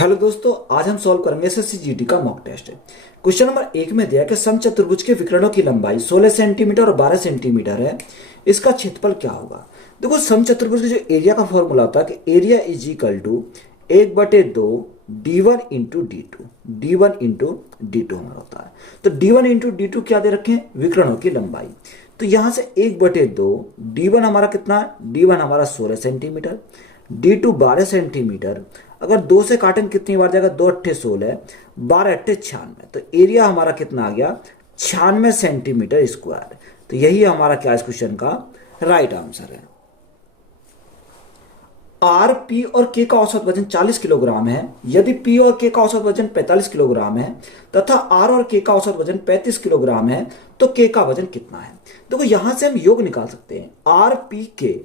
Hello दोस्तों, आज हम सॉल्व करेंगे एसएससी जीडी का मॉक टेस्ट। क्वेश्चन नंबर 1 में दिया कि समचतुर्भुज के विकर्णों की लंबाई 16 सेंटीमीटर और 12 सेंटीमीटर है, इसका क्षेत्रफल क्या होगा। देखो, समचतुर्भुज के जो एरिया का फॉर्मूला होता है कि area is equal to 1/2 d1 into d2, d1 into d2 हमारा होता है। तो d1 इंटू d2 क्या दे रखे हैं, विकर्णों की लंबाई। तो यहां से 1/2 d1 हमारा कितना है, d1 हमारा 16 सेंटीमीटर, d2 12 सेंटीमीटर। अगर 2 से काटें कितनी बार जाएगा, 2 अट्ठे 16, 12 अट्ठे 96। तो एरिया हमारा कितना आ गया, 96 सेंटीमीटर स्क्वायर। तो यही हमारा क्या इस क्वेश्चन का राइट आंसर है। आर, पी और के का औसत वजन 40 किलोग्राम है। यदि पी और के का औसत वजन 45 किलोग्राम है तथा आर और के का औसत वजन 35 किलोग्राम है, तो के का वजन कितना है। देखो, यहां से हम योग निकाल सकते हैं, आर पी के,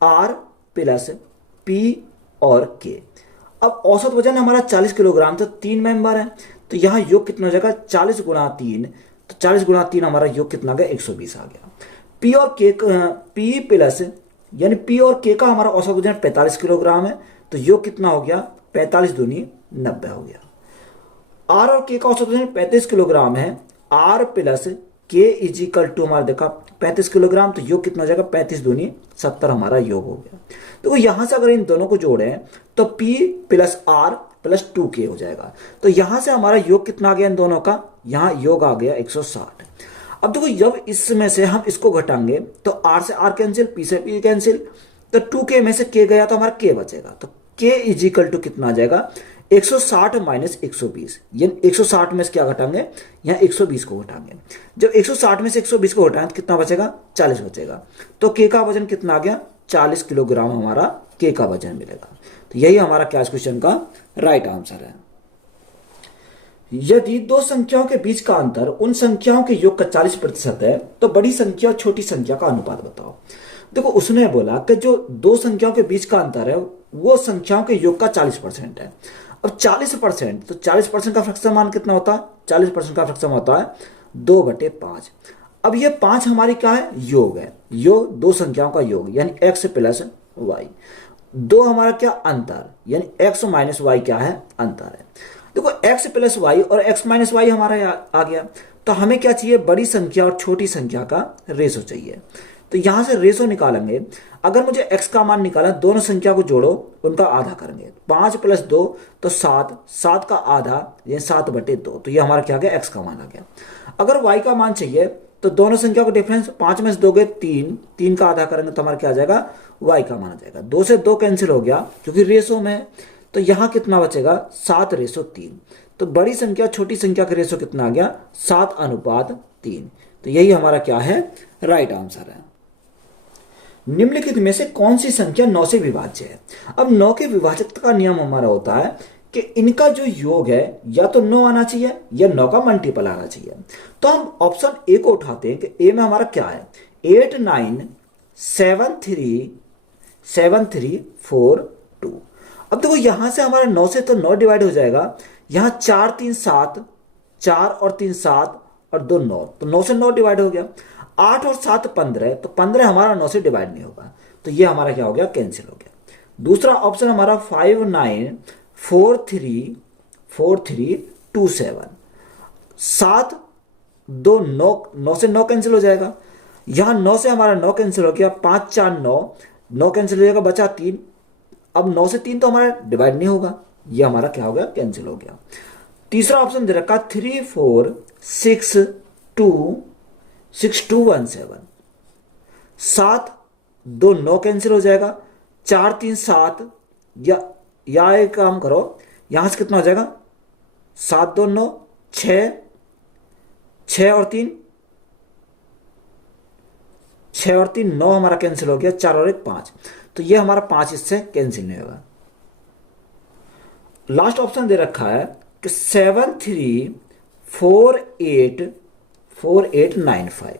आर प्लस पी और के। अब औसत वजन हमारा 40 किलोग्राम, तो 3 मेंबर है, तो यहां योग कितना हो जाएगा, 40 गुणा 3। तो 40 गुणा 3 हमारा योग कितना गया, 120 आ गया। पी और के, पी प्लस यानी पी और के का हमारा औसत वजन 45 किलोग्राम है, तो योग कितना हो गया, 45 दूनी 90 हो गया। आर और के का औसत वजन 35 किलोग्राम है, आर प्लस के इज इक्वल टू हमारा देखा 35 किलोग्राम, तो योग कितना हो जाएगा, 35 दूनी 70 हमारा योग हो गया। देखो, यहां से अगर इन दोनों को जोड़े तो P plus are plus 2K हो जाएगा। तो यहां से हमारा योग कितना आ गया इन दोनों का, यहां योग आ गया 160। अब देखो, जब इसमें से हम इसको घटाएंगे तो R से R कैंसिल, P से P कैंसिल, तो 2K में से K गया तो हमारा K बचेगा। तो K इज इक्वल टू कितना आ जाएगा, 160 माइनस 120। यानी 160 में से क्या घटाएंगे, यहाँ 120 को घटाएंगे। जब 160 में से 120 को घटाएंगे तो कितना बचेगा, 40 बचेगा। तो K का वजन कितना आ गया, 40 किलोग्राम हमारा K का वजन मिलेगा। तो यही हमारा क्या क्वेश्चन का राइट आंसर है। यदि दो संख्याओं के बीच का अंतर उन संख्याओं के योग का 40% है, तो बड़ी संख्या और छोटी संख्या का अनुपात बताओ। देखो, उसने बोला कि जो दो संख्याओं के बीच का अंतर है वो संख्याओं के योग का 40% है। अब 40%, तो 40% का फ्रैक्शन मान कितना होता है, 40% का फ्रैक्शन होता है 2/5। अब ये 5 हमारी क्या है, योग है, योग दो संख्याओं का योग यानी x प्लस वाई। 2 हमारा क्या, अंतर, यानी x माइनस वाई क्या है, अंतर है। देखो, x प्लस वाई और x माइनस वाई हमारा आ गया। तो हमें क्या चाहिए, बड़ी संख्या और छोटी संख्या का रेशो चाहिए। तो यहां से रेशो निकालेंगे। अगर मुझे x का मान निकालना, दोनों संख्या को जोड़ो, उनका आधा करेंगे, 5 प्लस 2 तो 7, 7 का आधा ये 7/2। तो ये हमारा क्या गया, x का मान आ गया। अगर y का मान चाहिए तो दोनों संख्या को डिफरेंस 5 में से दोगे 3, 3 का आधा करेंगे तो हमारा क्या आ जाएगा, y का मान आ जाएगा। 2 से 2 कैंसिल हो गया क्योंकि रेशो में, तो यहां कितना बचेगा, 7/3। तो बड़ी संख्या छोटी संख्या का रेशो कितना आ गया, 7:3। तो यही हमारा क्या है, राइट आंसर है। निम्नलिखित में से कौन सी संख्या 9 से विभाज्य है। अब 9 के विभाजक का नियम हमारा होता है कि इनका जो योग है या तो 9 आना चाहिए या 9 का मल्टीपल आना चाहिए। तो हम ऑप्शन ए को उठाते हैं कि ए में हमारा क्या है, 8 9 7 3 7 3 4 2। अब देखो, यहां से हमारा 9 से तो 9 डिवाइड हो जाएगा, यहां 4 3 7, 4 और 3 7 और 2 9, तो 9 से 9 डिवाइड हो गया। 8 और 7 15, तो 15 हमारा 9 से डिवाइड नहीं होगा, तो ये हमारा क्या हो गया, कैंसिल हो गया। दूसरा ऑप्शन हमारा 5 9 4 3 4 3 2 7, 7 2 9, 9 से 9 कैंसिल हो जाएगा। यहां 9 से हमारा 9 कैंसिल हो गया, 5 4 9, 9 कैंसिल हो जाएगा, बचा 3। अब 9 से 3 तो हमारा डिवाइड नहीं होगा, ये हमारा क्या हो गया, कैंसिल हो गया। तीसरा ऑप्शन दे रखा 3 4 6 2 6 2 1 7, 7 2 9 कैंसिल हो जाएगा, 4 3 7, या एक काम करो, यहां से कितना हो जाएगा, 7 2 9 6, 6 और 3 6 और 3 9 हमारा कैंसिल हो गया, 4 और 1 5। तो ये हमारा 5 इससे कैंसिल नहीं होगा। लास्ट ऑप्शन दे रखा है कि 7 3 4 8 4 8 9 5।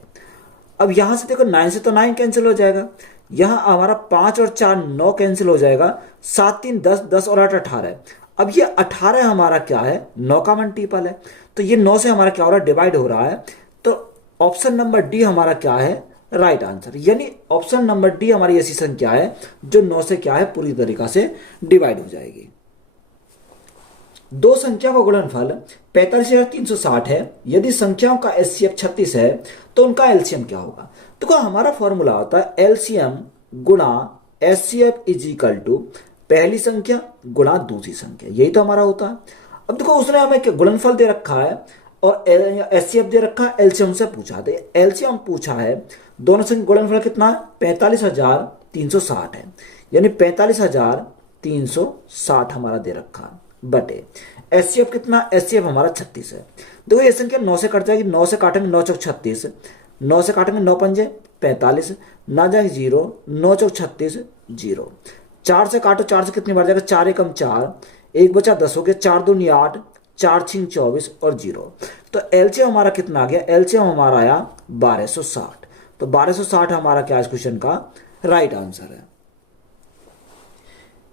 अब यहां से देखो, 9 से तो 9 कैंसिल हो जाएगा, यहां हमारा 5 और 4 9 कैंसिल हो जाएगा, 7 3 10, 10 और 8 18। अब ये 18 हमारा क्या है, 9 का मल्टीपल है, तो ये 9 से हमारा क्या हो रहा है, डिवाइड हो रहा है। तो ऑप्शन नंबर डी हमारा क्या है, राइट आंसर। यानी ऑप्शन नंबर डी हमारी ऐसी संख्या है जो 9 से क्या है, पूरी तरीका से डिवाइड हो जाएगी। दो संख्या का गुणनफल 45,360 है, यदि संख्याओं का एचसीएफ 36 है तो उनका एलसीएम क्या होगा। देखो हमारा फॉर्मूला होता है एलसीएम गुणा एचसीएफ इज इक्वल टू पहली संख्या गुणा दूसरी संख्या, यही तो हमारा होता है। अब देखो उसने हमें गुणनफल दे रखा है और एचसीएफ दे रखा है, एलसीएम से पूछा है। एलसीएम पूछा है, दोनों संख्या गुणनफल कितना है 45,360 है, यानी 45,360 हमारा दे रखा है बटे एचसीएफ कितना, एचसीएफ हमारा 36 है। देखो ये संख्या 9 से कट जाएगी, 9 से काटेंगे 9 चौक 36, 9 से काटेंगे 9 पंजे 45, ना जाएंगे 0, 9 चौक 36 0, 4 से काटो 4 से कितनी बार जाएगा 4 एकम 4, 1 बचा 10 हो गया, 4 दूनी 8, 4 छिंग 24 और 0। तो एलसीएम हमारा कितना आ गया, एलसीएम हमारा आया 1260। तो 1260 हमारा क्या इस क्वेश्चन का राइट आंसर है।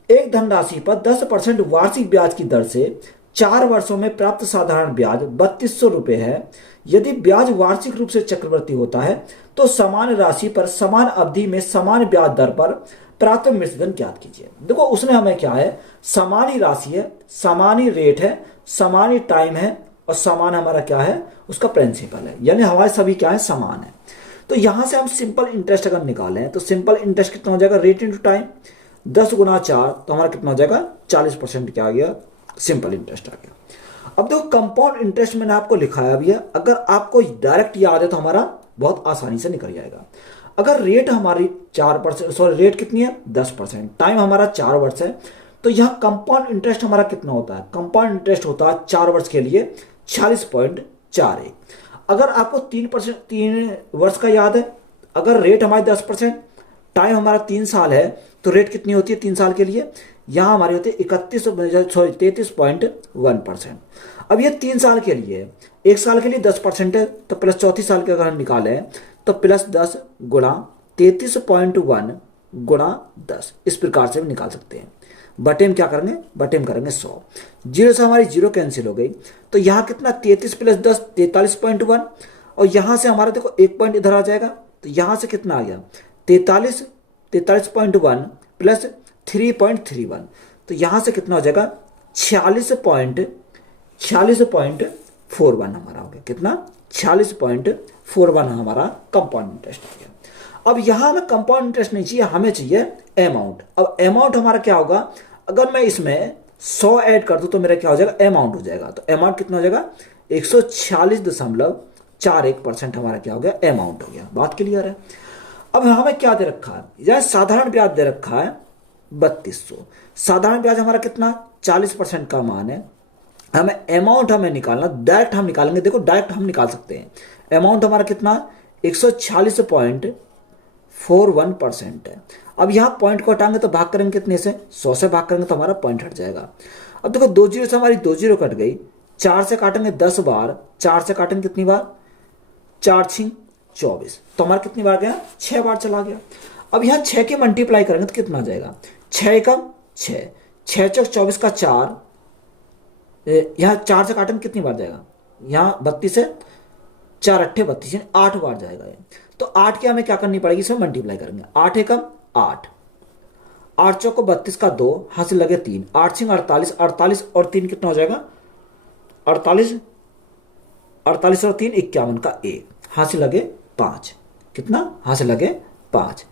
एक धनराशि पर 10% वार्षिक ब्याज की दर से 4 वर्षों में प्राप्त साधारण ब्याज 3200 रुपए है। यदि ब्याज वार्षिक रूप से चक्रवृद्धि होता है तो समान राशि पर समान अवधि में समान ब्याज दर पर प्राप्त मृतधन ज्ञात कीजिए। देखो उसने हमें क्या है, समान ही राशि है, समान ही रेट है, समान ही टाइम है और समान हमारा क्या है उसका प्रिंसिपल है, यानी हमारे सभी क्या है समान है। तो यहां से हम सिंपल इंटरेस्ट अगर निकालें तो सिंपल इंटरेस्ट कितना हो जाएगा, रेट इंटू टाइम, 10 गुना 4 तो हमारा कितना हो जाएगा 40% क्या आ गया, सिंपल इंटरेस्ट आ गया। अब देखो कंपाउंड इंटरेस्ट मैंने आपको लिखाया भी है, अगर आपको डायरेक्ट याद है तो हमारा बहुत आसानी से निकल जाएगा। अगर रेट हमारी 4%, सॉरी रेट कितनी है 10%, टाइम हमारा 4 वर्ष है, तो यहाँ कंपाउंड इंटरेस्ट हमारा कितना होता है, कंपाउंड इंटरेस्ट होता है 4 वर्ष के लिए 46.41। अगर आपको 3 वर्ष का याद है, अगर रेट हमारी 10%, टाइम हमारा 3 साल है, तो रेट कितनी होती है 3 साल के लिए, यहां हमारी होती है 33.1%। अब ये 3 साल के लिए, 1 साल के लिए 10% है, तो प्लस 34 साल के अगर हम निकालें तो प्लस 10 गुणा 33.1 गुणा 10, इस प्रकार से हम निकाल सकते हैं। बटे में क्या करेंगे, बटे में करेंगे 100, 0 से हमारी 0 कैंसिल हो गई, तो यहाँ कितना 33 प्लस 10 43.1, और यहां से हमारा देखो 1 पॉइंट इधर आ जाएगा, तो यहां से कितना आ गया 43.1 प्लस 3.31, तो यहां से कितना हो जाएगा 46.41 हमारा हो गया, कितना 46.41 हमारा कंपाउंड इंटरेस्ट आ गया। अब यहां हमें कंपाउंड इंटरेस्ट नहीं चाहिए, हमें चाहिए अमाउंट। अब अमाउंट हमारा क्या होगा, अगर मैं इसमें 100 ऐड कर दूं तो मेरा क्या हो जाएगा, अमाउंट हो जाएगा। तो अमाउंट कितना हो जाएगा 146.41% हमारा क्या हो गया, अमाउंट हो गया। बात क्लियर है। अब हमें क्या दे रखा है, यह साधारण ब्याज दे रखा है 3200। साधारण ब्याज हमारा कितना 40% का मान है। हमें अमाउंट हमें निकालना, डायरेक्ट हम निकालेंगे, देखो डायरेक्ट हम निकाल सकते हैं। अमाउंट हमारा कितना 146.41% है। अब यहां पॉइंट को हटाएंगे तो भाग करेंगे कितने से, 100 से भाग करेंगे तो हमारा पॉइंट हट जाएगा। अब देखो 2 जीरो से हमारी 2 जीरो कट गई, 4 से काटेंगे 10 बार, 4 से काटेंगे कितनी बार 4 छिंग 24, तो हमारा कितनी बार गया 6 बार चला गया। अब यहाँ 6 के मल्टीप्लाई करेंगे तो कितना आ जाएगा 6 एकम 6, 6 चौक 24 का 4, यहाँ 4 से काटेंगे कितनी बार जाएगा, यहाँ 32 से 4 अट्ठे 32, 8 बार जाएगा ये। तो 8 के हमें क्या करनी पड़ेगी, इसमें मल्टीप्लाई करेंगे, 8 एकम 8, 8 चौक को 32 का 2, हाथ से लगे 3, 8 छिंग 48, 48 और 3 कितना हो जाएगा 48, 48 और 3 51 का 1, हाथ से लगे 5, कितना हाथ से लगे 5,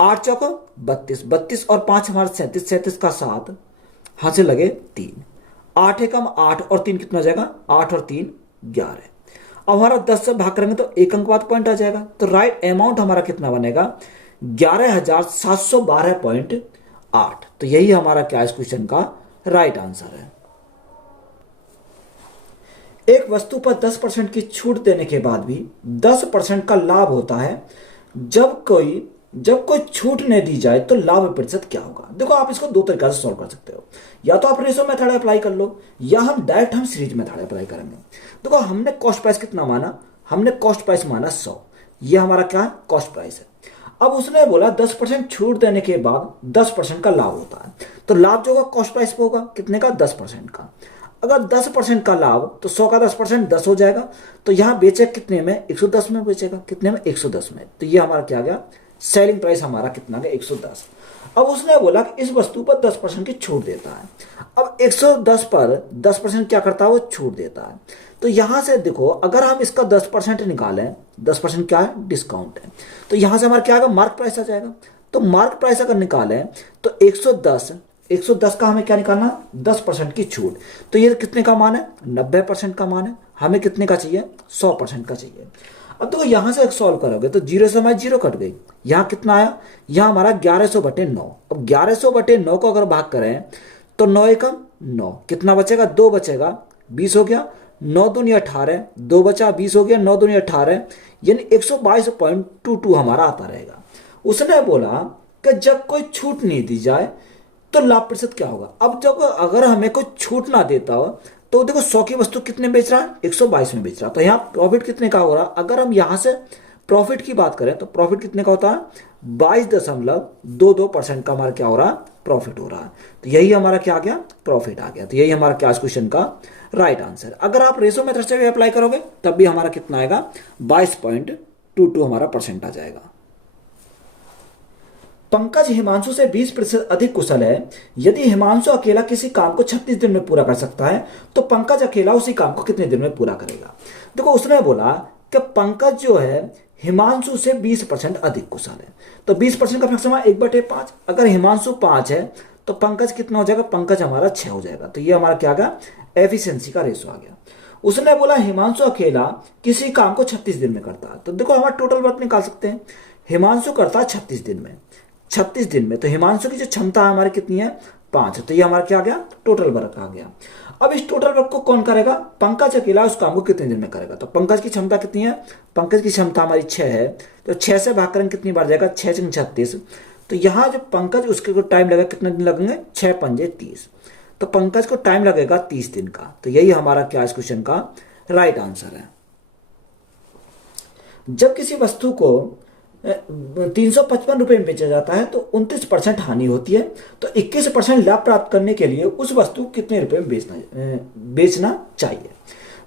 8 चौक 32, 32 और 5 हमारे 37, 37 का 7, हाथ से लगे 3, 8 एकम 8 और 3 कितना हो जाएगा 8 और 3 11। अब हमारा 10 से भाग करेंगे तो 1 अंक बाद पॉइंट आ जाएगा। तो राइट अमाउंट हमारा कितना बनेगा 11,712.8। तो यही हमारा क्या इस क्वेश्चन का राइट आंसर है। एक वस्तु पर 10% की छूट देने के बाद भी 10% का लाभ होता है, जब कोई छूट नहीं दी जाए तो लाभ प्रतिशत क्या होगा। देखो आप इसको 2 तरीका से सॉल्व कर सकते हो, या तो आप रेशो मेथड अप्लाई कर लो, या हम डायरेक्ट सीरीज मेथड अप्लाई करेंगे। देखो हमने कॉस्ट प्राइस कितना माना, हमने कॉस्ट प्राइस माना 100, ये हमारा क्या है कॉस्ट प्राइस है। अब उसने बोला 10% छूट देने के बाद 10% का लाभ होता है, तो लाभ जो होगा कॉस्ट प्राइस पे होगा कितने का 10% का। अगर 10% का लाभ तो 100 का 10% 10 हो जाएगा, तो यहां बेचे कितने में 110 में बेचेगा, कितने में 110 में, तो ये हमारा क्या आ गया सेलिंग प्राइस हमारा कितना है 110। अब उसने बोला कि इस वस्तु पर 10% की छूट देता है। अब 110 पर 10% क्या करता है, वो छूट देता है। तो यहां से देखो, अगर हम इसका 10% निकालें, 10% क्या है, डिस्काउंट है, तो यहां से हमारा क्या आएगा, मार्क प्राइस आ जाएगा। तो मार्क प्राइस अगर निकालें तो 110 का हमें क्या निकालना, 10% की छूट। तो ये कितने का मान है, 90% का मान है। हमें कितने का चाहिए, 100% का चाहिए। अब देखो यहां से सॉल्व करोगे तो जीरो से हमारी जीरो कट गई, यहां कितना आया, यहां हमारा 1100/9। अब 1100/9 को अगर भाग करें तो 9 एकम 9, कितना बचेगा, 2 बचेगा, 20 हो गया, 9 दूनी 18, 2 बचा, 20 हो गया, 9 दूनी 18, यानी 122.22 हमारा आता रहेगा। उसने बोला कि जब कोई छूट नहीं दी जाए तो लाभ प्रतिशत क्या होगा। अब जब अगर हमें कोई छूट ना देता हो तो देखो 100 की वस्तु कितने बेच रहा है, 122 में बेच रहा है, तो यहाँ प्रॉफिट कितने का हो रहा है। अगर हम यहाँ से प्रॉफिट की बात करें तो प्रॉफिट कितने का होता है, 22.22% का हमारा क्या हो रहा है, प्रॉफिट हो रहा है। तो यही हमारा क्या आ गया, प्रॉफिट आ गया। तो यही हमारा क्या क्वेश्चन का राइट आंसर। अगर आप रेशो मेथड से भी अप्लाई करोगे तब भी हमारा कितना आएगा, 22.22 हमारा परसेंट आ जाएगा। पंकज हिमांशु से 20% अधिक कुशल है। यदि हिमांशु अकेला किसी काम को 36 दिन में पूरा कर सकता है तो पंकज अकेला उसी काम को कितने दिन में पूरा करेगा। देखो उसने बोला कि पंकज जो है हिमांशु से 20% अधिक कुशल है, तो 20% का फ्रैक्शन 1/5। अगर हिमांशु 5 है तो पंकज कितना हो जाएगा, पंकज हमारा 6 हो जाएगा। तो ये हमारा क्या आ गया, एफिशिएंसी का रेशो आ गया। उसने बोला हिमांशु अकेला किसी काम को 36 दिन में करता है, तो देखो हमारा टोटल वर्क निकाल सकते हैं। हिमांशु करता है 36 दिन में, 36 दिन में, तो हिमांशु की जो क्षमता है हमारी कितनी है, 5 है। तो ये हमारा क्या आ गया, टोटल वर्क आ गया। अब इस टोटल वर्क को कौन करेगा, पंकज अकेला उस काम को कितने दिन में करेगा। तो पंकज की क्षमता कितनी है, पंकज की क्षमता हमारी 6 है, तो 6 से भाग करेंगे कितनी बार जाएगा, 6 × 36। तो यहाँ जो पंकज उसके टाइम लगेगा, कितने दिन लगेंगे, 6 × 5 = 30। तो पंकज को टाइम लगेगा 30 दिन का। तो यही हमारा क्या इस क्वेश्चन का राइट आंसर है। जब किसी वस्तु को 355 रुपए में बेचा जाता है तो 29% हानि होती है, तो 21% लाभ प्राप्त करने के लिए उस वस्तु को कितने रुपए में बेचना चाहिए।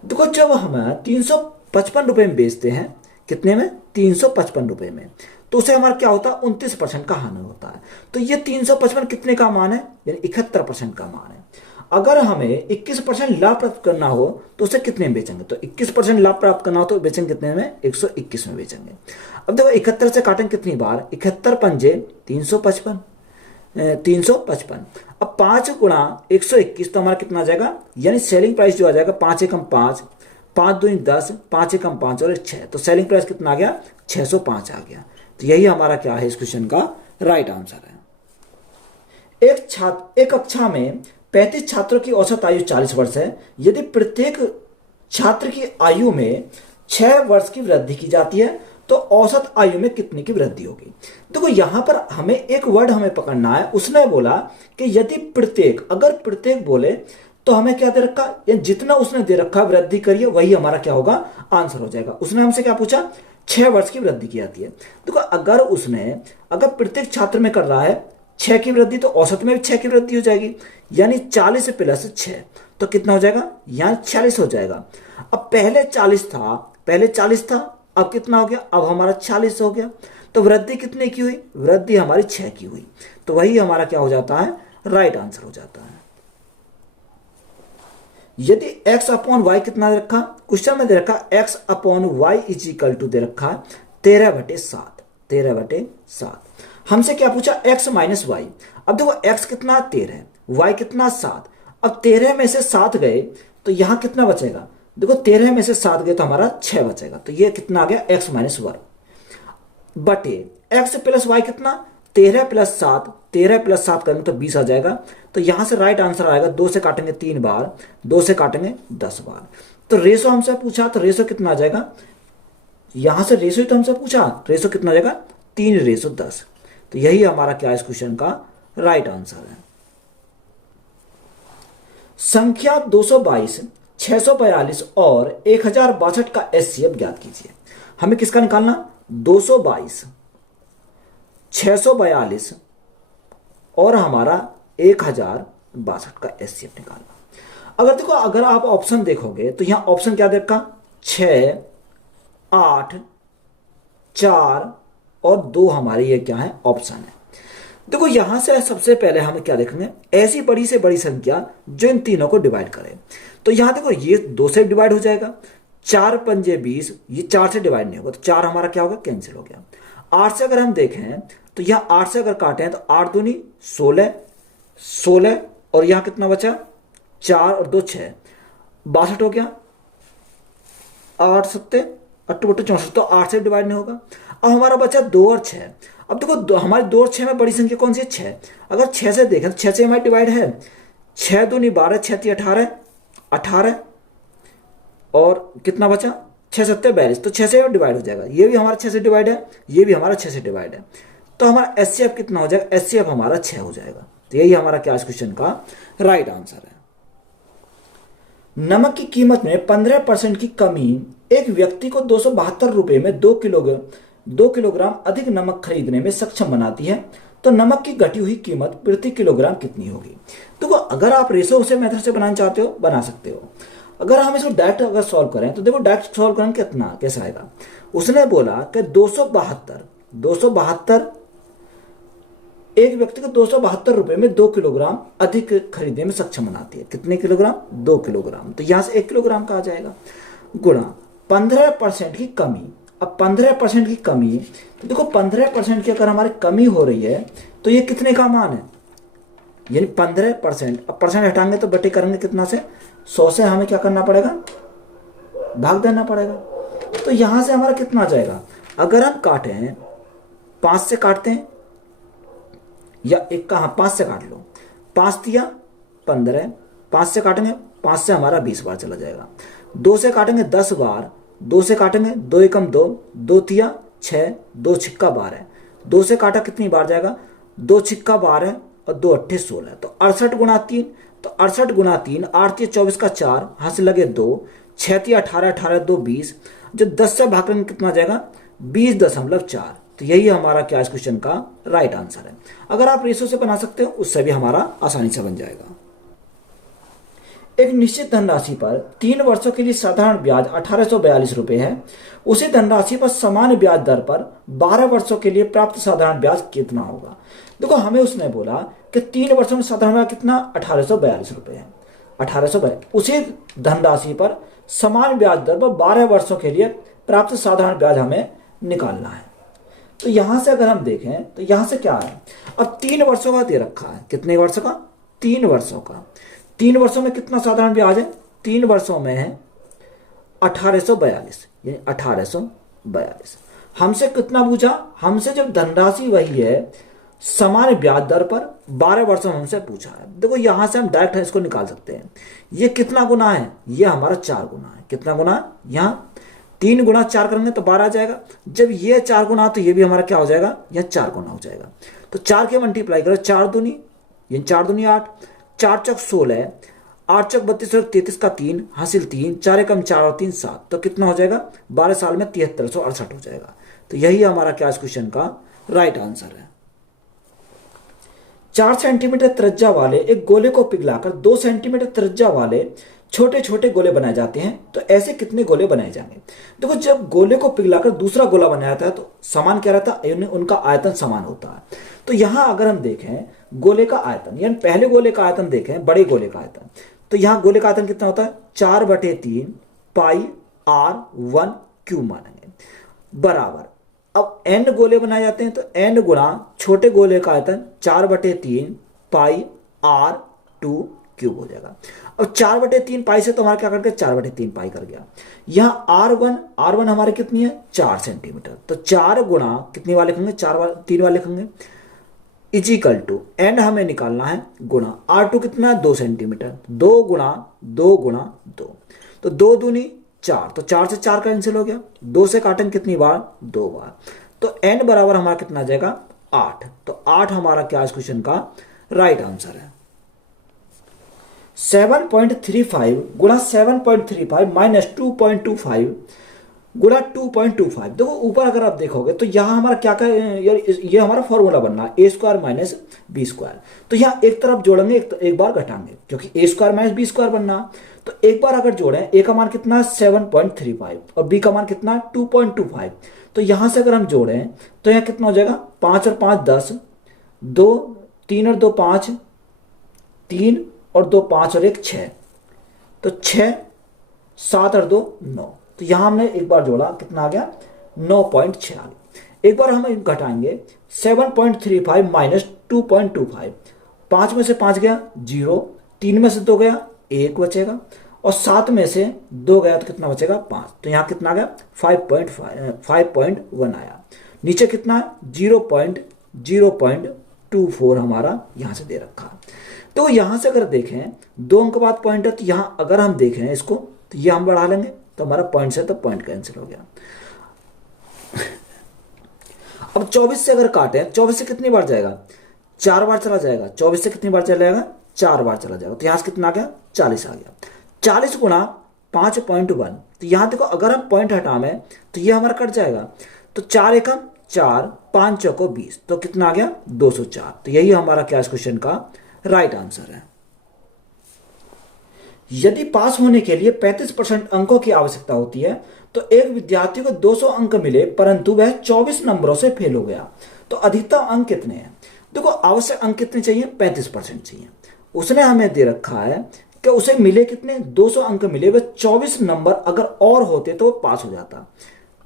देखो जब हम 355 रुपए में बेचते हैं, कितने में, 355 रुपए में, तो उसे हमारा क्या होता है, 29% का हानि होता है। तो ये 355 कितने का मान है, यानी 71% का मान है। अगर हमें 21% लाभ प्राप्त करना हो तो उसे कितने में बेचेंगे, तो 21% लाभ प्राप्त करना हो तो बेचेंगे कितने में, 121 में बेचेंगे। अब देखो 71 से काटेंगे कितनी बार, 71 पंजे 355, 355। अब 5 × 121 तो हमारा कितना आ जाएगा, यानी सेलिंग प्राइस जो आ जाएगा 5 एकम 5, 5 दूनी 10, 5 एकम 5 और 6, तो सेलिंग प्राइस कितना आ गया, 605 आ गया। तो यही हमारा क्या है इस क्वेश्चन का राइट आंसर है। एक कक्षा में 35 छात्रों की औसत आयु 40 वर्ष है। यदि प्रत्येक छात्र की आयु में 6 वर्ष की वृद्धि की जाती है तो औसत आयु में कितनी की वृद्धि होगी। देखो यहां पर हमें एक वर्ड हमें पकड़ना है। उसने बोला कि यदि प्रत्येक, अगर प्रत्येक बोले तो हमें क्या दे रखा, या जितना उसने दे रखा वृद्धि करिए, वही हमारा क्या होगा, आंसर हो जाएगा। उसने हमसे क्या पूछा, 6 वर्ष की वृद्धि की जाती है। देखो अगर प्रत्येक छात्र में कर रहा है 6 की वृद्धि, तो औसत में भी 6 की वृद्धि हो जाएगी, यानी 40 + 6 तो कितना हो जाएगा, यहां 46 हो जाएगा। अब पहले 40 था, अब कितना हो गया, अब हमारा 40 हो गया। तो वृद्धि कितने की हुई, वृद्धि हमारी 6 की हुई। तो वही हमारा क्या हो जाता है, राइट आंसर हो जाता है। यदि x/y कितना दे रखा, क्वेश्चन में दे रखा x/y = दे रखा 13/7, 13/7। हमसे क्या पूछा, x - y। अब देखो x कितना 13, y कितना 7। अब 13 में से 7 गए तो यहां कितना बचेगा, देखो 13 में से 7 गए तो हमारा 6 बचेगा। तो ये कितना आ गया, x - y बटे x + y कितना, 13 + 7, 13 + 7 करेंगे तो 20 आ जाएगा। तो यहां से राइट आंसर आएगा, 2 से काटेंगे 3 बार, 2 से काटेंगे 10 बार। तो रेशो हमसे पूछा, तो रेशो कितना आ जाएगा, यहां से रेशो तो हमसे पूछा, रेशो कितना आ जाएगा, 3:10। तो यही हमारा क्या इस क्वेश्चन का राइट आंसर है। संख्या 222, 642 और 1062 का एचसीएफ ज्ञात कीजिए। हमें किसका निकालना, 222, 642 और हमारा 1062 का एचसीएफ निकालना। अगर देखो, अगर आप ऑप्शन देखोगे तो यहां ऑप्शन क्या देखा, 6, 8, 4, और 2 हमारे ये क्या है, ऑप्शन है। देखो यहां से सबसे पहले हम क्या देखेंगे, ऐसी बड़ी से बड़ी संख्या जो इन तीनों को डिवाइड करे। तो यहां देखो ये 2 से डिवाइड हो जाएगा, 4 पंजे 20, ये 4 से डिवाइड नहीं होगा, तो 4 हमारा क्या होगा, कैंसिल हो गया। 8 से अगर हम देखें तो यहां 8 से अगर काटें तो 8 दूनी 16, 16 और यहां कितना बचा, 4 और 2 6, 62 हो गया। 8 सत्ते 8 बटे 64, तो 8 से डिवाइड नहीं होगा। अब हमारा बचा 2 और 6। अब देखो हमारे 2 और 6 में बड़ी संख्या कौन सी है, 6। अगर 6 से देखें तो 6 से हमारी डिवाइड है, 6 दूनी 12, 6 ती 18, 18 और कितना बचा, 6 सत्ते 42, तो 6 से डिवाइड हो जाएगा। ये भी हमारा 6 से डिवाइड है, ये भी हमारा 6 से डिवाइड है। तो हमारा एचसीएफ कितना हो जाएगा, एचसीएफ हमारा 6 हो जाएगा। तो यही हमारा क्या इस क्वेश्चन का राइट आंसर है। नमक की कीमत में 15% की कमी एक व्यक्ति को 272 रुपए में 2 किलोग्राम अधिक नमक खरीदने में सक्षम बनाती है, तो नमक की घटी हुई कीमत प्रति किलोग्राम कितनी होगी। तो अगर आप रेशो से मेथड से बनाना चाहते हो बना सकते हो। अगर हम इसको डायरेक्ट अगर सॉल्व करें तो देखो डायरेक्ट सॉल्व करें कितना कैसा आएगा। उसने बोला कि 272 एक व्यक्ति को 272 रुपए में 2 किलोग्राम अधिक खरीदने में सक्षम बनाती है। कितने किलोग्राम, 2 किलोग्राम। तो यहां से 1 किलोग्राम का आ जाएगा, गुणा 15% की कमी। अब 15% की कमी, तो देखो 15% की अगर हमारी कमी हो रही है तो ये कितने का मान है, यानी 15%। अब परसेंट हटाएंगे तो बटे करेंगे कितना से, 100 से हमें क्या करना पड़ेगा, भाग देना पड़ेगा। तो यहां से हमारा कितना आ जाएगा, अगर हम काटे हैं 5 से काटते हैं या 1 का, हाँ 5 से काट लो, 5 दिया 15, 5 से काटेंगे 5 से हमारा 20 बार चला जाएगा। 2 से काटेंगे 10 बार, 2 से काटेंगे 2 एकम 2, 2 तिया 6, 2 छिक्का 12, 2 से काटा कितनी बार जाएगा, 2 छिक्का 12 और 2 अट्ठे 16, तो 68 गुणा 3, तो 68 गुणा 3, 8 तिया 24 का 4, हाथ से लगे 2, 6 तिया 18, 18 2 20, जो 10 से भाग करेंगे कितना जाएगा, 20.4। तो यही हमारा क्या इस क्वेश्चन का राइट आंसर है। अगर आप रेशो से बना सकते हो उससे भी हमारा आसानी से बन जाएगा। एक निश्चित धनराशि पर 3 वर्षों के लिए साधारण ब्याज 1842 रुपए है। उसी धनराशि पर समान ब्याज दर पर 12 वर्षों के लिए प्राप्त साधारण ब्याज कितना होगा। देखो हमें उसने बोला कि 3 वर्षों में साधारण ब्याज कितना, 1842 रुपए है। 1842 उसी धनराशि पर समान ब्याज दर पर 12 वर्षों के लिए प्राप्त साधारण ब्याज हमें निकालना है। तो यहां से अगर हम देखें तो यहां से क्या है, अब 3 वर्षों का दे रखा है, कितने वर्षों का, 3 वर्षों का। 3 वर्षों में कितना साधारण ब्याज है, 3 वर्षों में है 1842, यानी 1842। हमसे कितना पूछा, हमसे जब धनराशि वही है समान ब्याज दर पर 12 वर्षों में हमसे पूछा है। देखो यहां से हम डायरेक्ट इसको निकाल सकते हैं। ये कितना गुना है, ये हमारा 4 गुना है। कितना गुना है, यहाँ 3 गुना 4 करेंगे तो 12 आ जाएगा। जब ये 4 गुना तो ये भी हमारा क्या हो जाएगा, यह 4 गुना हो जाएगा। तो 4 के मल्टीप्लाई करो, 4 दूनी, ये 4 दूनी 8, 4 चौक 16, 8 चौक 32 और 33 का 3 हासिल 3, 4 एकम 4 और 3 7, तो कितना हो जाएगा, 12 साल में 7368 हो जाएगा। तो यही हमारा क्या इस क्वेश्चन का राइट आंसर है। 4 सेंटीमीटर त्रिज्या वाले एक गोले को पिघलाकर 2 सेंटीमीटर त्रिज्या वाले छोटे छोटे गोले बनाए जाते हैं, तो ऐसे कितने गोले बनाए जाएंगे। देखो जब गोले को पिघलाकर दूसरा गोला बनाया जाता है तो समान क्या रहता है, उनका आयतन समान होता है। तो यहां अगर हम देखें गोले का आयतन, यानी पहले गोले का आयतन देखें, बड़े गोले का आयतन, तो यहां गोले का आयतन कितना होता है, 4/3 पाई r1 क्यूब मानेंगे, बराबर। अब n गोले बनाए जाते हैं तो n गुणा छोटे गोले का आयतन 4/3 पाई r2 क्यूब हो जाएगा। अब 4/3 पाई से तो हमारा क्या कर गया, 4/3 पाई कर गया। यहाँ R1 हमारे कितनी है, 4 सेंटीमीटर, तो 4 गुणा कितनी वाले लिखेंगे, 3 वाले लिखेंगे, इजिकल टू n हमें निकालना है गुणा R2 कितना है, 2 सेंटीमीटर, 2 गुणा 2 गुणा 2, तो 2 दूनी 4, तो 4 से 4 कैंसिल हो गया, 2 से काटेंगे कितनी बार, 2 बार, तो n बराबर हमारा कितना आ जाएगा, 8। तो 8 हमारा क्या इस क्वेश्चन का राइट आंसर है। 7.35 गुणा 7.35 माइनस 2.25 गुणा 2.25। देखो ऊपर अगर आप देखोगे तो यहां हमारा क्या क्या, ये हमारा फॉर्मूला बनना है a² माइनस b²। तो यहां एक तरफ जोड़ेंगे एक बार घटाएंगे, क्योंकि a² माइनस b² बनना। तो एक बार अगर जोड़ें, a का मान कितना है 7.35 और b का मान कितना है 2.25, तो यहां से अगर हम जोड़ें तो यहाँ कितना हो जाएगा, 5 और 5 10, 2 3 और 2 5, 3 और 2 5 और 1 6, तो 6 7 और 2 9। तो यहां हमने एक बार जोड़ा, कितना आ गया 9.6 आ गया। एक बार हम घटाएंगे 7.35 माइनस 2.25, 5 में से 5 गया 0, 3 में से 2 गया 1 बचेगा, और 7 में से 2 गया तो कितना बचेगा 5। तो यहाँ कितना आ गया 5.1 आया। नीचे कितना है 0.24 हमारा यहाँ से दे रखा है। तो यहाँ से अगर देखें 2 अंक बाद पॉइंट है, तो यहाँ अगर हम देखें इसको तो ये हम बढ़ा लेंगे, तो हमारा पॉइंट से तो पॉइंट कैंसिल हो गया। अब 24 से अगर काटे, 24 से कितनी बार जाएगा, 4 बार चला जाएगा। 24 से कितनी बार चला जाएगा, 4 बार चला जाएगा। तो यहाँ से कितना आ गया 40 आ गया। 40 गुणा 5.1, तो यहाँ देखो अगर हम पॉइंट हटावें तो ये हमारा कट जाएगा। तो 4 एकम 4, 5 चौको 20, तो कितना आ गया 204। तो यही हमारा क्या इस क्वेश्चन का राइट आंसर है। यदि पास होने के लिए 35% अंकों की आवश्यकता होती है तो एक विद्यार्थी को 200 अंक मिले परंतु वह 24 नंबरों से फेल हो गया, तो अधिकतम अंक कितने हैं। देखो आवश्यक अंक कितने चाहिए, 35% चाहिए। उसने हमें दे रखा है कि उसे मिले कितने, 200 अंक मिले, वह 24 नंबर अगर और होते तो वो पास हो जाता।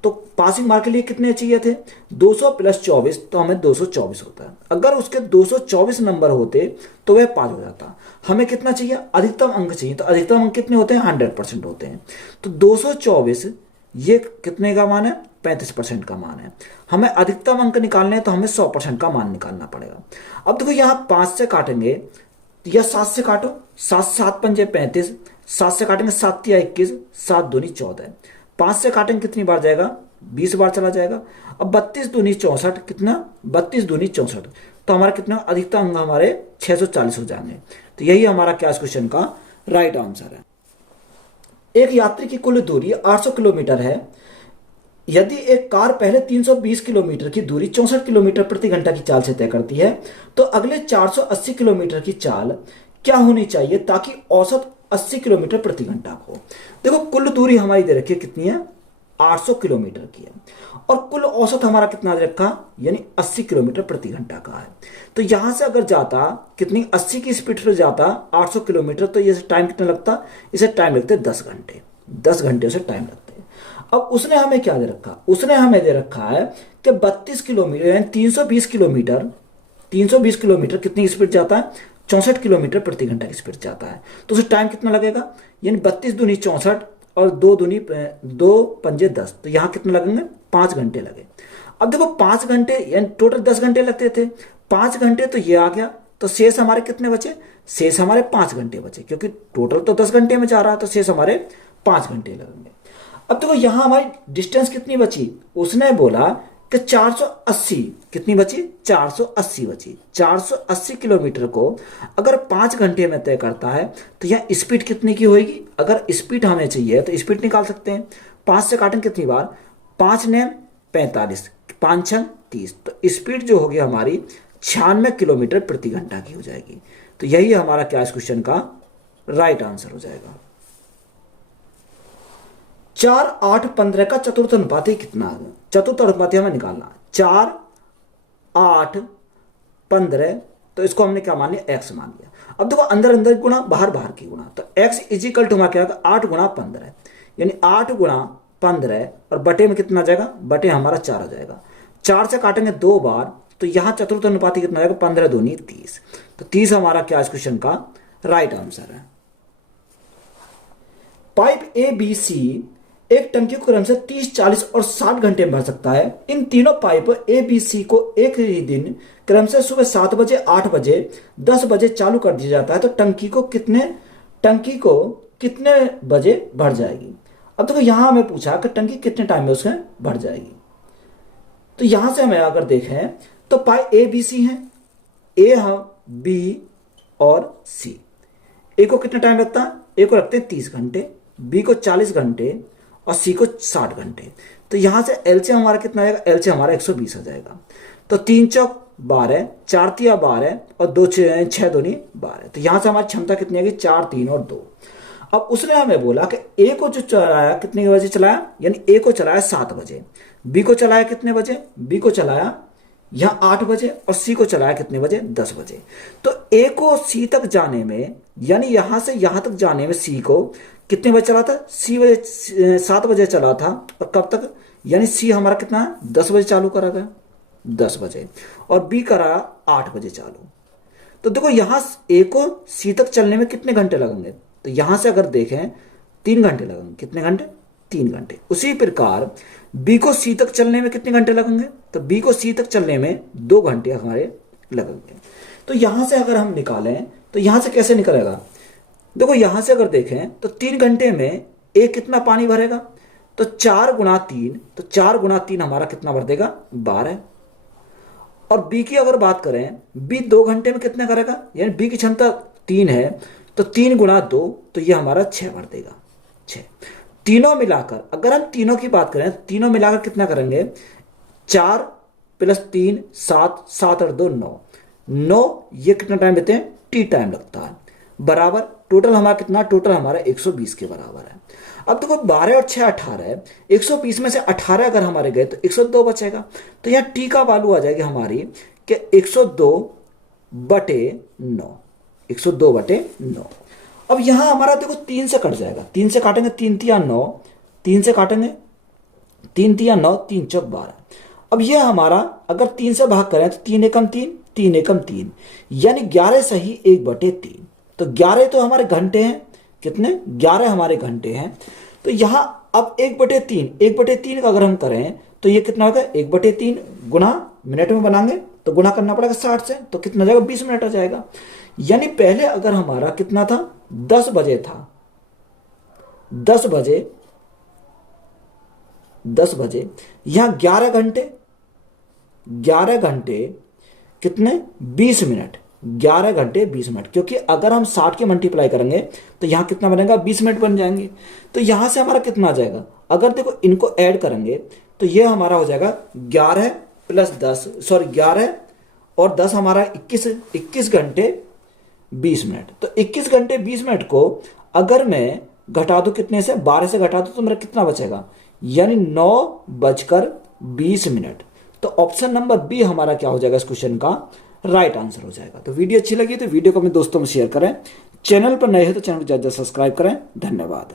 तो पासिंग मार्क के लिए कितने चाहिए थे, 200 प्लस 24, तो हमें 224 होता है। अगर उसके 224 नंबर होते तो वह पास हो जाता। हमें कितना चाहिए, अधिकतम अंक चाहिए। तो अधिकतम अंक कितने होते हैं, 100% होते हैं। तो 224 ये कितने का मान है, 35% का मान है। हमें अधिकतम अंक निकालने हैं तो हमें 100% का मान निकालना पड़ेगा। अब देखो यहां 5 से काटेंगे या 7 से काटो, 7 7 पंजे 35, 7 से काटेंगे 7 तिया 21, 7 दूनी 14, 5 से काटेंगे कितनी बार जाएगा, 20 बार चला जाएगा। अब 32 दूनी 64, कितना 32 दूनी 64, तो हमारा कितना अधिकतम अंक हमारे 640 हो जाएंगे। तो यही हमारा क्या इस क्वेश्चन का राइट आंसर है। एक यात्री की कुल दूरी 800 किलोमीटर है। यदि एक कार पहले 320 किलोमीटर की दूरी 64 किलोमीटर प्रति घंटा की चाल से तय करती है तो अगले 480 किलोमीटर की चाल क्या होनी चाहिए ताकि औसत 80 किलोमीटर प्रति घंटा हो। देखो कुल दूरी हमारी दे रखी है कितनी है, 800 किलोमीटर की है, और कुल औसत हमारा कितना दे रखा, यानी 80 किलोमीटर प्रति घंटा का है। तो यहां से अगर जाता कितनी 80 की स्पीड से जाता 800 किलोमीटर, तो ये टाइम कितना लगता, इसे टाइम लगते 10 घंटे, 10 घंटे उसे टाइम लगते हैं। अब उसने हमें क्या दे रखा, उसने हमें दे रखा है कि 32 किलोमीटर यानी 320 किलोमीटर, 320 किलोमीटर कितनी स्पीड जाता है, 64 किलोमीटर प्रति घंटा की स्पीड जाता है। तो उसे टाइम कितना लगेगा, यानी 32 दूनी 64 और 2 पंजे 10, तो यहां कितना लगेंगे 5 घंटे लगे। अब देखो 5 घंटे यानी टोटल 10 घंटे लगते थे, 5 घंटे तो ये आ गया, तो शेष हमारे कितने बचे, शेष हमारे 5 घंटे बचे, क्योंकि टोटल तो 10 घंटे में जा रहा है, तो शेष हमारे 5 घंटे लगेंगे। अब देखो यहां हमारी डिस्टेंस कितनी बची, उसने बोला कि 480 कितनी बची, 480 बची। 480 किलोमीटर को अगर 5 घंटे में तय करता है तो यह स्पीड कितनी की होगी, अगर स्पीड हमें चाहिए तो स्पीड निकाल सकते हैं। 5 से काटेंगे कितनी बार, 5 ने 45, 5 6 30, तो स्पीड जो होगी हमारी 96 किलोमीटर प्रति घंटा की हो जाएगी। तो यही हमारा क्या इस क्वेश्चन का राइट आंसर हो जाएगा। 4 8 15 का चतुर्थ अनुपाती कितना है, चतुर्थ अनुपाती हमें निकालना, 4 8 15, तो इसको हमने क्या मान लिया, x मान लिया। अब देखो अंदर अंदर गुणा, बाहर बाहर की गुणा, तो x इजिकल टू हमारा क्या होगा 8 गुणा 15, यानी 8 गुणा 15, और बटे में कितना जाएगा, बटे हमारा 4 आ जाएगा। 4 से काटेंगे 2 बार, तो यहां चतुर्थ अनुपाती कितना जाएगा, 15 दूनी 30, तो 30 हमारा क्या इस क्वेश्चन का राइट आंसर है। पाइप ए बी सी एक टंकी को क्रम से 30, 40 और 60 घंटे में भर सकता है। इन तीनों पाइप ए बी सी को एक ही दिन क्रम से सुबह 7 बजे, 8 बजे, 10 बजे चालू कर दिया जाता है, तो टंकी को कितने बजे भर जाएगी। अब देखो यहां हमें पूछा कि टंकी कितने टाइम में उसमें भर जाएगी। तो यहां से हमें अगर देखें तो पाइप ए बी सी है, ए बी और सी। ए को कितना टाइम लगता है, ए को लगते हैं 30 घंटे, बी को 40 घंटे और सी को 60 घंटे। तो यहां से एलसीएम हमारा कितना आएगा, एलसीएम हमारा 120 आ जाएगा। तो 3 चौक 12, 4 तिया 12 और 2 6 दूनी 12, तो यहां से हमारी क्षमता कितनी आएगी, 4 3 और 2। अब उसने हमें बोला कि ए को जो चलाया कितने बजे चलाया, यानी ए को चलाया 7 बजे, बी को चलाया कितने बजे, बी को चलाया यहां 8 बजे, और सी को चलाया कितने बजे, 10 बजे। तो ए को सी तक जाने में, यानी यहां से यहां तक जाने में सी को कितने बजे चला था, सी बजे 7 बजे चला था, और कब तक, यानी सी हमारा कितना है 10 बजे चालू करा गया, 10 बजे, और बी करा 8 बजे चालू। तो देखो यहां ए को सी तक चलने में कितने घंटे लगेंगे, तो यहां से अगर देखें 3 घंटे लगेंगे, कितने घंटे, 3 घंटे। उसी प्रकार बी को सी तक चलने में कितने घंटे लगेंगे, तो बी को सी तक चलने में 2 घंटे हमारे लगेंगे। तो यहां से अगर हम निकालें तो यहां से कैसे निकलेगा, देखो यहां से अगर देखें तो 3 घंटे में ए कितना पानी भरेगा, तो 4 गुणा 3, तो 4 गुणा 3 हमारा कितना भर देगा, 12। और बी की अगर बात करें, बी 2 घंटे में कितना करेगा, यानी बी की क्षमता 3 है, तो 3 गुणा 2, तो ये हमारा 6 भर देगा, 6। तीनों मिलाकर अगर हम तीनों की बात करें, तीनों मिलाकर कितना करेंगे, 4 + 3 7, 7 और 2 9, 9 ये कितना टाइम लेते हैं, टी टाइम लगता है, बराबर टोटल हमारा कितना, टोटल हमारा 120 के बराबर है। अब देखो 12 और 6 18 है, 120 में से 18 अगर हमारे गए तो 102 बचेगा। तो यहाँ टी का वैल्यू आ जाएगी हमारी कि 102/9, 102/9। अब यहां हमारा देखो 3 से कट जाएगा, 3 से काटेंगे, 3 तिया 9, 3 से काटेंगे, 3 तिया 9, 3 चौक 12। अब यह हमारा अगर 3 से भाग करें तो 3 एकम 3, 3 एकम 3, यानी 11 सही 1/3। तो 11 तो हमारे घंटे हैं, कितने, 11 हमारे घंटे हैं। तो यहां अब 1/3, 1/3 का अगर हम करें तो ये कितना होगा, 1/3 गुना मिनट में बनाएंगे तो गुना करना पड़ेगा 60 से, तो कितना जाएगा, 20 मिनट आ जाएगा। यानी पहले अगर हमारा कितना था, 10 बजे था, 10 बजे, 10 बजे, यहां 11 घंटे, 11 घंटे कितने, 20 मिनट, 11 घंटे 20 मिनट, क्योंकि अगर हम 60 के मल्टीप्लाई करेंगे तो यहां कितना बनेगा, 20 मिनट बन जाएंगे। तो यहां से हमारा कितना आ जाएगा, अगर देखो इनको ऐड करेंगे तो ये हमारा हो जाएगा 11 + 10, सॉरी 11 और 10 हमारा 21 घंटे 20 मिनट। तो 21 घंटे 20 मिनट को अगर मैं घटा दूं कितने से, 12 से घटा दूं तो मेरा कितना बचेगा, यानी 9:20। तो ऑप्शन नंबर बी हमारा क्या हो जाएगा, इस क्वेश्चन का राइट आंसर हो जाएगा। तो वीडियो अच्छी लगी तो वीडियो को अपने दोस्तों में शेयर करें, चैनल पर नए हैं तो चैनल को ज्यादा सब्सक्राइब करें। धन्यवाद।